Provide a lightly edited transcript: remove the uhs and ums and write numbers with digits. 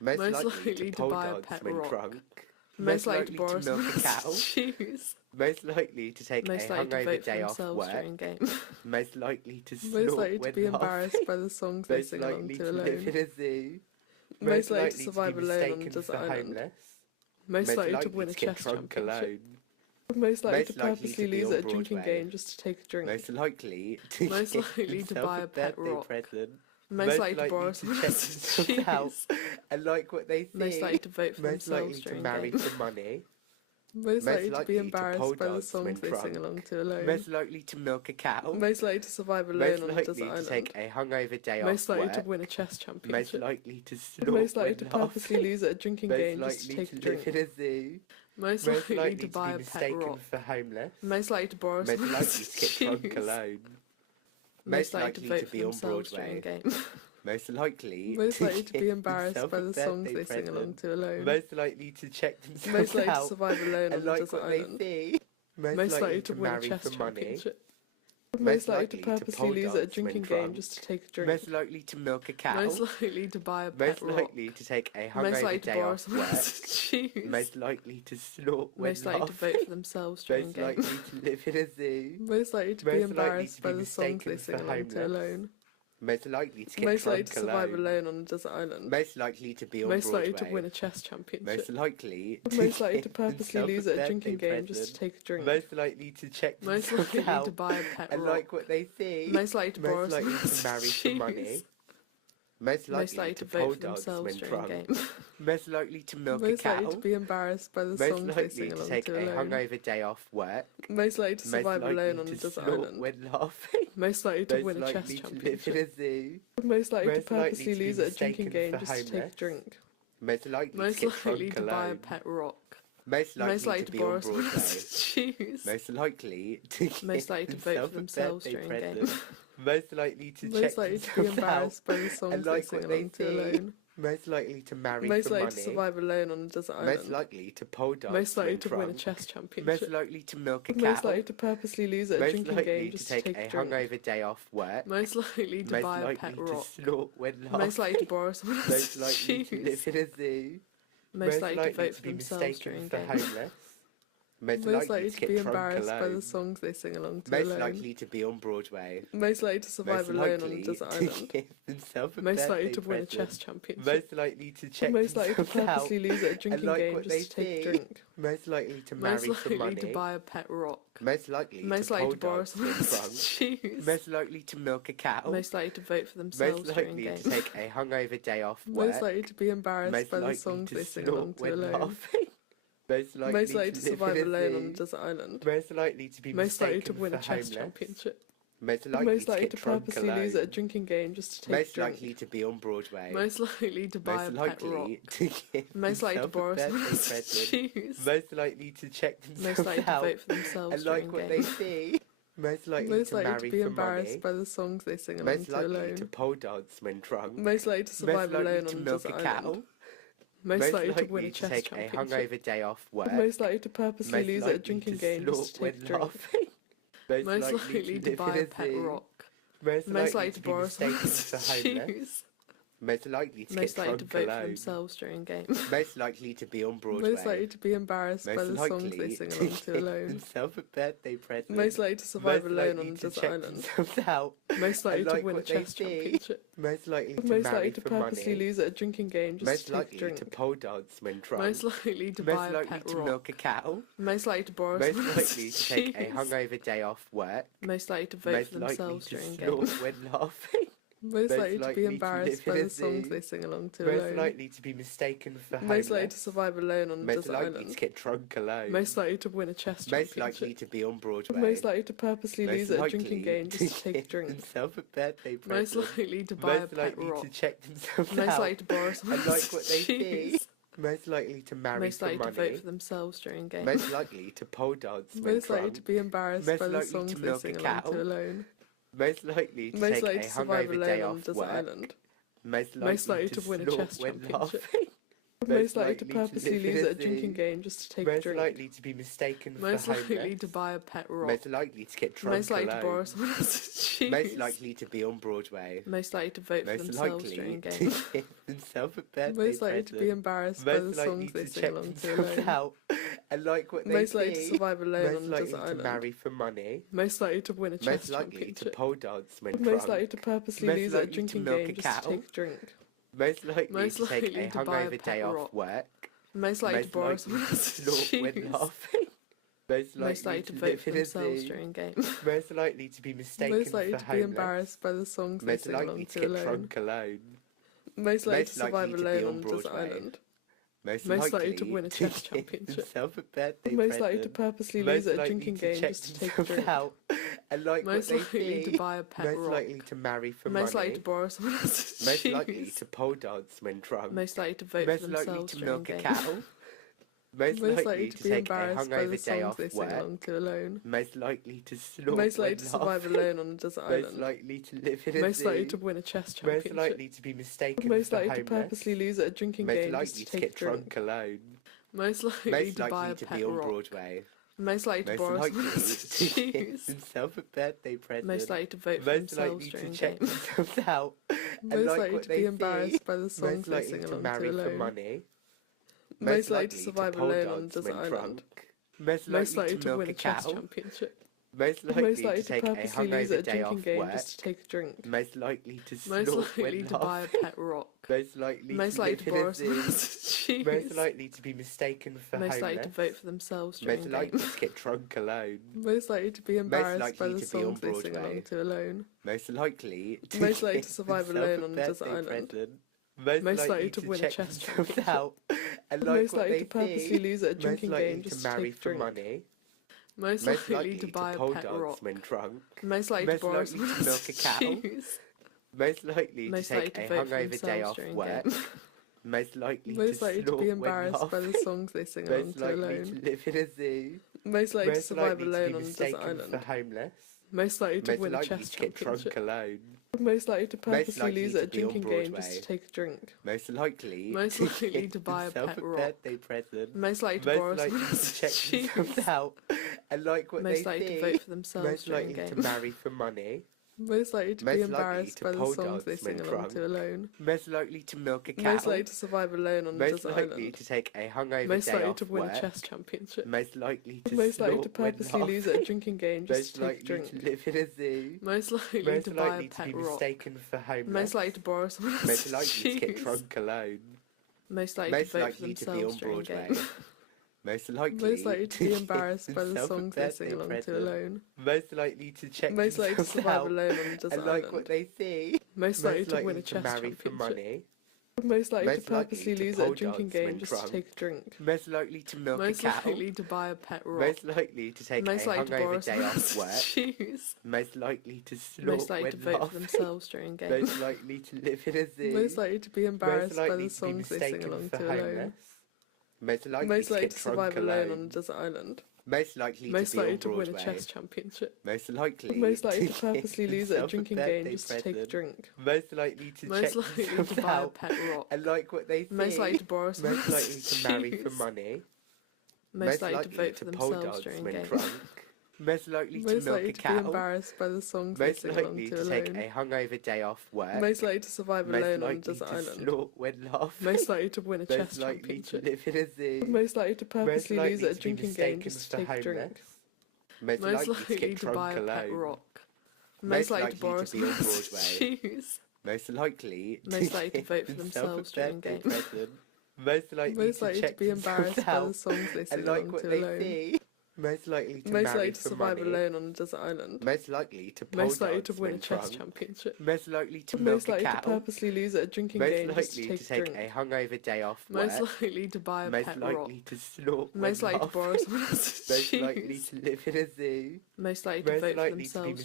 Most Most likely to likely to pole buy a dance pet when rock. drunk. Most likely to borrow to milk a someone's cow. shoes. Most likely to take Most a likely to hungover vote for day off themselves during a work. game. Most likely to Most snort likely to when be embarrassed laughing. by the songs they Most sing along likely to to live alone. in a zoo. Most likely to to be survive alone on a mistaken desert for island. homeless. Most likely to likely win a to get chess drunk championship. alone. Most likely to Most likely purposely to be lose on at a drinking Broadway. game just to take a drink. Most likely to Most give likely to themselves buy a a pet birthday rock. present. Most likely to borrow to check someone's themselves out shoes. and like what they see. Most likely to vote for Most themselves likely to during a marry game. for money. Most likely to be likely to embarrassed pole by the dance when songs they sing drunk. along to alone. Most likely to milk a cow. Most likely to survive Most alone on a likely desert to island. take a hungover day Most off likely to work. win a chess Most championship. likely to snort Most likely when to purposely laughing. lose at a drinking Most game just to likely take a to live drink. in a zoo. Most Most likely likely to to buy be a pet mistaken rock. for homeless. Most likely to borrow Most likely someone's to get drunk shoes. alone. Most likely to vote to for be on themselves during a Broadway. game. Most likely Most likely to be give embarrassed themselves by a the songs birthday they sing along present. to alone. Most likely to check themselves Most likely to out survive alone and on a like desert what they island. see. Most likely to win a marry chess for money. championship. Most likely to to purposely pole lose at a dance when drinking game drunk. just to take a drink. Most likely to milk a cow. Most likely to buy a pet Most rock. likely to take a Most likely hungover to day borrow off someone's work. shoes. Most likely to snort when Most likely to vote laughing. for themselves during a Most game. likely to live in a zoo. Most likely to be Most likely embarrassed to by be the songs they mistaken sing for along to homeless. alone. Most likely to get Most likely drunk to survive alone. alone on a desert island. Most likely to be on Most Broadway. likely to win a chess championship. Most likely Most likely to give purposely themselves lose a at a drinking birthday game just to present. take a drink. Most likely to check Most themselves likely out to buy a pet and rock. like what they see. Most likely to borrow Most likely to someone's marry for shoes. money. Most Most likely likely to to pole vote for dance themselves when during a drunk. game. Most likely to milk a Most likely to cow. be embarrassed by the Most songs they likely sing to along take to a alone. hungover day off work. Most likely to Most survive likely alone on a to desert snort island. when laughing. Most likely to Most win a chess likely to live in a championship. zoo. Most likely to Most likely purposely to be lose at a drinking mistaken game for just to take a homeless. drink. Most likely Most to get likely drunk to buy a alone. pet rock. Most Most likely likely to to be borrow on Broadway. someone's shoes. Most likely to give Most likely to vote for themselves a birthday during a game. present. Most likely to check Most likely to be themselves embarrassed out by the songs and they like sing what they along to see. alone. Most likely to marry Most for likely money. to survive alone on a desert Most island. likely to pole dance Most likely when to win a drunk. chess Most championship. likely to milk a cow. Most likely to purposely lose at a Most drinking likely game to just to take take a a drink. hungover day off work. Most likely to Most buy a likely pet to rock. snort when laughing. Most likely to borrow someone's Most likely to live shoes. in a zoo. Most likely to vote to for be themselves mistaken during a for game. homeless. Most Most likely likely to to be get drunk embarrassed by the alone. songs they sing along to Most alone. likely to be on Broadway. Most likely to survive Most alone on a likely desert to island. give themselves a Most likely birthday to win a present. chess championship. Most likely to check Most likely to themselves out purposely lose at a and drinking like game what just they to take a see. drink. Most likely to Most marry for likely money. to buy a pet rock. Most likely Most to likely pole to borrow dance when someone's drunk. shoes. Most likely to milk a cow. Most likely to vote for Most themselves during a likely game. to take a hungover day off Most work. likely to be embarrassed Most by the likely songs to they sing along snort to when alone. laughing. Most likely Most likely to live survive in a alone on a zoo. desert island. Most likely to be Most likely mistaken to win for a chess homeless. championship. Most likely Most to likely get to drunk purposely lose at a alone. drinking game just to take Most a drink. likely to be on Broadway. Most likely to buy Most a pet likely rock. to give Most likely to themselves a borrow birthday someone's present. shoes. Most likely to check Most themselves likely to out vote for themselves and during like a what game. they see. Most likely Most to likely marry to be for embarrassed money. by the songs they sing along Most to likely alone. to pole dance when drunk. Most likely to survive Most likely alone to on a milk a desert cow. island. Most likely to win a to chess take a championship. hungover day off work. Most likely to purposely Most lose at a likely drinking to game just to snort take a when drink. laughing. Most likely to live buy in a pet zoo. rock. Most Most likely likely to to be borrow mistaken someone's for homeless. shoes. Most likely to Most get likely to drunk vote for alone. themselves during a game. Most likely to be on Broadway. Most likely to be embarrassed by Most the songs they likely sing to along to give alone. themselves a birthday present. Most likely to survive Most alone likely on a to desert check island. themselves out Most likely and to like win a what they chess see. championship. Most likely to Most marry likely to for purposely money. lose at a drinking game just Most to take a likely drink. to pole dance when drunk. Most likely to Most buy a likely pet to rock. milk a cow. Most likely to borrow Most someone's likely to take a shoes. hungover day off work. Most likely to vote Most for likely themselves to during a snort game. when laughing. Most likely to likely be to embarrassed live by in a the songs zoo. they sing along to Most alone. likely to be mistaken for Most likely to homeless. survive alone on a Most desert likely to island. get drunk alone. Most likely to win a chess Most likely championship. to be on Broadway. Most likely to purposely Most lose at a likely drinking game just to take a give drink. themselves a birthday Most present. likely to buy a Most pet likely rock. to check themselves Most out likely to borrow and someone's like what they see. shoes. Most likely to marry Most for likely to vote money. for themselves during a game. Most likely to pole dance when Most likely drunk. to be embarrassed Most by the likely songs to they milk a sing along cow. to alone. Most likely to Most take likely a to survive hungover alone day on a off desert work. island. Most Most likely to to win a snort chess when championship. laughing. Most likely to likely to purposely live in lose a at a drinking zoo. game just to take a Most drink. likely to be mistaken for Most likely homeless. to buy a pet rock. Most likely to get drunk Most likely to alone. borrow someone else's shoes. Most likely to be on Broadway. Most likely to vote for Most themselves likely during a to game. give themselves a birthday Most likely to be present. embarrassed by the Most likely songs they to sing check along to themselves alone. out and like what they Most likely to see. survive alone Most on a likely desert to island. marry for money. Most likely to win a chess Most likely to championship. pole dance when Most drunk. likely to purposely Most lose at a likely to drinking milk game a just to cow. take a drink. Most likely Most to take likely a to buy a hungover pet day off rock. work. Most likely to Most borrow likely someone to else's snort when shoes. laughing. Most Most likely to likely vote live for in a themselves zoo. during a game. Most likely to be mistaken Most likely for to be homeless. embarrassed by the songs they Most sing likely along to to get alone. drunk alone. Most likely to Most survive likely to be alone on on a desert Broadway. island. Most Most likely likely to win a chess give championship. themselves a birthday Most likely to present. purposely Most lose at a likely drinking to game check just to take a themselves drink. out and like Most what they likely see. to buy a pet Most rock. likely to marry for Most money. likely to borrow someone else's Most shoes. likely to pole dance when drunk. Most likely to vote Most for likely themselves to during a milk a game. cow. Most Most likely to to be take a embarrassed by the hungover day songs off they sing along work. to alone. Most likely to snort Most likely when to survive laughing. alone on a desert Most island. likely to live in a Most likely zoo. to win a chess Most championship. likely to be mistaken Most for likely to homeless. purposely lose at a drinking Most game just likely to to take a get drunk drink. alone. Most likely Most to buy likely a to pet be on rock. Broadway. Most likely to Most borrow likely someone else's to give shoes. themselves a birthday present. Most likely to vote for Most themselves likely to during a check game. themselves out and Most like likely what to they be see. embarrassed by the songs Most they likely sing to along to marry for alone. money. Most likely to survive pole alone on a dance desert when island. drunk. Most Most likely likely to to milk win a a chess cow. championship. Most Most likely likely to to take a purposely lose hungover at a day drinking off game work. just to take a drink. Most likely to Most snort likely when to buy a laughing. pet rock. Most likely Most to likely to live in borrow a someone zoo. else's shoes. Most likely to be mistaken for Most likely to homeless. vote for themselves during Most a likely game. to get drunk alone. Most likely to be embarrassed by likely the to be on songs they sing Broadway. along to alone. Most likely to Most likely give to survive themselves alone a on a desert birthday island. present. Most likely to win a check chess themselves championship. out and like Most what likely they to purposely see. lose at a Most drinking likely game to just to marry take a for drink. money. Most Most likely to buy a pole pet dance rock. when drunk. Most likely to Most borrow likely someone to milk a else's cow. shoes. Most likely Most to likely take to a vote for hungover day themselves off during a work. game. Most likely Most to likely to snort be when embarrassed by the laughing. songs they sing along Most to likely alone. to live in a zoo. Most likely to Most survive likely to alone be on a desert mistaken for island. homeless. Most likely to Most win a likely chess to get drunk championship. alone. Most likely to purposely likely lose to at a be on drinking game just Broadway. to take a drink. Most likely Most to likely give to buy a themselves pet a rock. birthday present. Most likely to Most borrow likely someone to else's check shoes. themselves out and like what Most they likely see. to vote for themselves Most during a likely to game. marry for money. Most likely to Most be likely embarrassed to by the pole songs they dance when sing along drunk. to alone. Most likely to milk a cow. Most likely to survive alone on a Most desert likely island. to take a hungover Most day likely off to win work. a chess championship. Most likely to Most likely to snort when purposely lose at a laughing. drinking game just Most to take a likely drink. to live in a zoo. Most likely Most to buy a likely to pet be rock. mistaken for homeless. Most likely to borrow someone Most else's likely to get shoes. drunk alone. Most likely Most to vote for likely to be themselves on during a Broadway. game. Most likely Most likely to be give embarrassed by the themselves a songs they sing birthday along to present. alone. Most likely to check Most likely to themselves survive out alone on a desert and like island. what they see. Most likely to win a to chess marry for championship. money. Most likely to Most likely purposely to lose at a pole drinking dance when game just drunk. to take a drink. Most likely to milk Most a cow. likely to buy a pet rock. Most likely to take Most a likely to borrow hungover day someone off else's work. shoes. Most likely to snort Most likely when to vote for laughing. themselves during a game. Most likely to live in a zoo. Most likely to be embarrassed by likely the to be songs they sing mistaken along for to alone. homeless. Most likely Most to likely get to drunk survive alone on a alone. desert island. Most likely Most to be likely on to win a Broadway. chess championship. Most likely Most likely to give purposely lose at a themselves drinking birthday game just to take a present. drink. Most likely to Most check likely themselves to buy a out pet rock. and like what they see. Most likely to borrow someone Most likely else's to marry for shoes. money. Most likely to vote for pole themselves dance during a when game. drunk. Most likely to Most milk likely a to be cow. embarrassed by the songs they Most sing along likely to to take alone. a hungover day off work. Most likely to survive Most alone on a likely desert to island. snort when laughing. Most likely to win a chess Most likely to championship. live in a zoo. Most likely to Most purposely likely lose at a to be drinking game mistaken just to for take a drink. homeless. Most Most likely to likely get to buy drunk a pet alone. rock. Most Most likely to likely borrow to be on someone else's Broadway. shoes. Most likely Most likely to give vote for themselves themselves a during a birthday game. present. Most likely Most to likely to check be themselves embarrassed by the out songs they sing and like along what to they alone. see. Most likely to Most marry likely to for survive money. alone on a desert island. Most likely to pole Most likely dance to win a when chess drunk. championship. Most likely to milk Most a likely to cow. purposely lose at a drinking Most game just to likely take to a take drink. a hungover day off Most work. likely to buy a Most pet likely rock. to snort when Most likely to laughing. borrow someone else's Most likely shoes. to live in a zoo. Most likely to Most vote for likely to be themselves